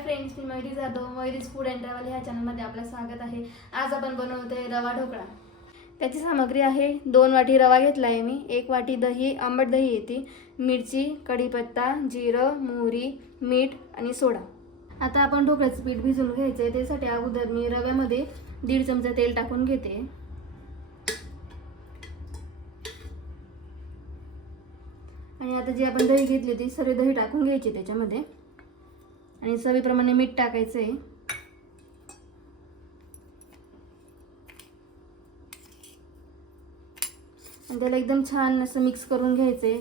हाय friends, मी Mayuri Jadhav. Mayuri's food and travel ह्या चॅनलमध्ये आपलं स्वागत आहे. आज आपण बनवतोय रवा ढोकळा. त्याची सामग्री आहे 2 वाटी रवा घेतला आहे मी, 1 वाटी दही, आंबट दही येते, मिरची, कढीपत्ता, जिरं, मोहरी, मीठ आणि सोडा. आता आपण ढोकळ्याचं पीठ भिजवून घ्यायचं आहे. त्यासाठी अगोदर मी रव्यामध्ये 1.5 चमचा तेल टाकून घेते. आणि आता जी आपण दही घेतली ती सर्व दही टाकून घ्यायची त्याच्यामध्ये आणि चवीप्रमाणे मीठ टाकायचं आहे. आणि त्याला एकदम छान असं मिक्स करून घ्यायचं आहे.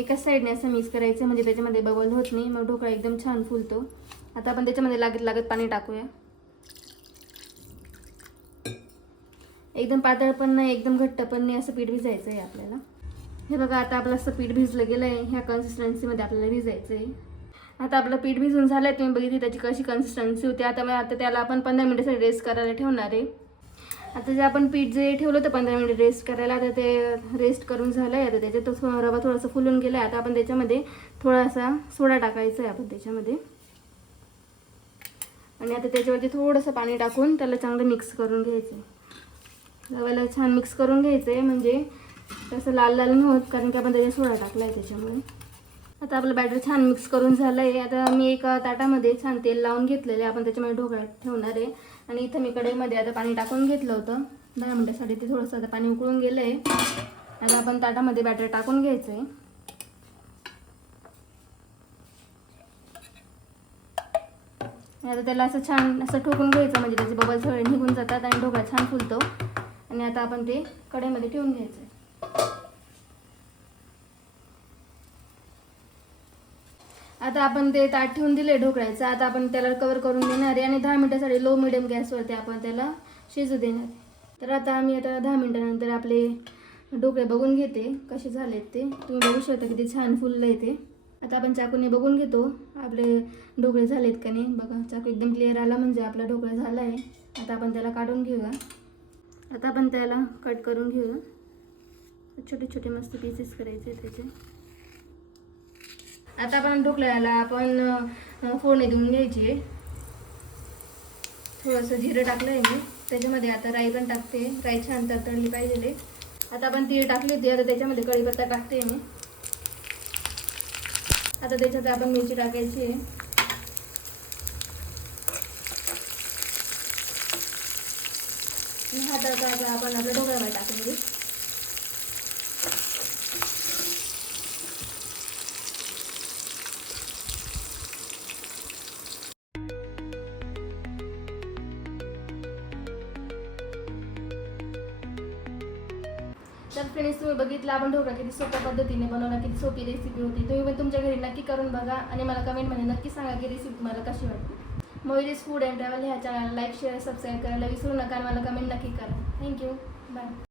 एकाच साईडने असं मिक्स करायचं म्हणजे त्याच्यामध्ये बबल होत नाही, मग ढोकळा एकदम छान फुलतो. आता आपण त्याच्यामध्ये लागत पाणी टाकूया. एकदम पातळ पण नाही, एकदम घट्ट पण नाही, असं पीठ भिजायचं आहे आपल्याला. हे बघा, आता आपलं असं पीठ भिजलं गेलं आहे. ह्या कन्सिस्टन्सीमध्ये आपल्याला भिजायचं आहे. आता आपलं पीठ भिजून झालं आहे. तुम्ही बघितली त्याची कशी कन्सिस्टन्सी होती. आता त्याला आपण 15 मिनिटासाठी रेस्ट करायला ठेवणार आहे. आता जे आपण पीठ जे ठेवलं होतं 15 मिनिट रेस्ट करायला, आता ते रेस्ट करून झालं आहे. आता त्याच्यात रवा थोडासा फुलून गेला आहे. आता आपण त्याच्यामध्ये थोडासा सोडा टाकायचा आहे आपण त्याच्यामध्ये. आणि आता त्याच्यावरती थोडंसं पाणी टाकून त्याला चांगलं मिक्स करून घ्यायचं आहे. रव्याला छान मिक्स करून घ्यायचं आहे, म्हणजे तसं लाल लाल नाही होत, कारण की आपण त्याच्यात सोडा टाकला आहे त्याच्यामुळे. आता आपलं बॅटर छान मिक्स करून झालं आहे. आता मी एका ताटामध्ये छान तेल लावून घेतलेलं आहे. आपण त्याच्यामध्ये ढोकळा ठेवणार आहे. आणि इथं मी कढईमध्ये आता पाणी टाकून घेतलं होतं 10 मिनिटासाठी. ते थोडंसं आता पाणी उकळून गेलं आहे. आता आपण ताटामध्ये बॅटर टाकून घ्यायचं आहे. आता त्याला असं छान असं ठोकून घ्यायचं, म्हणजे त्याचे बबल्स सगळे निघून जातात आणि ढोकळा छान फुलतो. आणि आता आपण ते कढईमध्ये ठेवून घ्यायचं आहे. आता आपण ते ताट ठेवून दिले ढोकळ्याचं. आता आपण त्याला कवर करून देणार आहे आणि 10 मिनिटासाठी लो मिडियम गॅसवरती आपण त्याला शिजू देणार आहे. तर आता 10 मिनिटानंतर आपले ढोकळे बघून घेते कसे झालेत ते. तुम्ही बघू शकता किती छान फुललं आहे ते. आता आपण चाकूने बघून घेतो आपले ढोकळे झालेत का नाही. बघा, चाकू एकदम क्लिअर आला म्हणजे आपला ढोकळा झाला आहे. आता आपण त्याला काढून घेऊया. आता आपण त्याला कट करून घेऊया. छोटे छोटे मस्त पीसेस करायचे त्याचे. आता आपण ढोकळ्याला आपण फोडणी देऊन घ्यायची. थोडंसं जिरं टाकलं आहे मी त्याच्यामध्ये. आता राई पण टाकते. राई छान तळतळली पाहिजे. आता आपण तीळ टाकली होती. आता त्याच्यामध्ये कढीपत्ता टाकते मी. आता त्याच्यात आपण मिरची टाकायची आहे. आता आपण आपल्या ढोकळ्यामध्ये टाकून घेऊ. तर फ्रेंड्स, तुम्ही बघितलं आपण ढोकळा किती सोप्या पद्धतीने बनवला, किती सोपी रेसिपी होती. तुम्ही पण तुमच्या घरी नक्की करून बघा आणि मला कमेंटमध्ये नक्की सांगा की रेसिपी तुम्हाला कशी वाटली. मयुरीज फूड अँड ट्रॅव्हल ह्या चॅनलला लाईक, शेअर, सबस्क्राईब करायला विसरू नका आणि मला कमेंट नक्की करा. थँक्यू. बाय.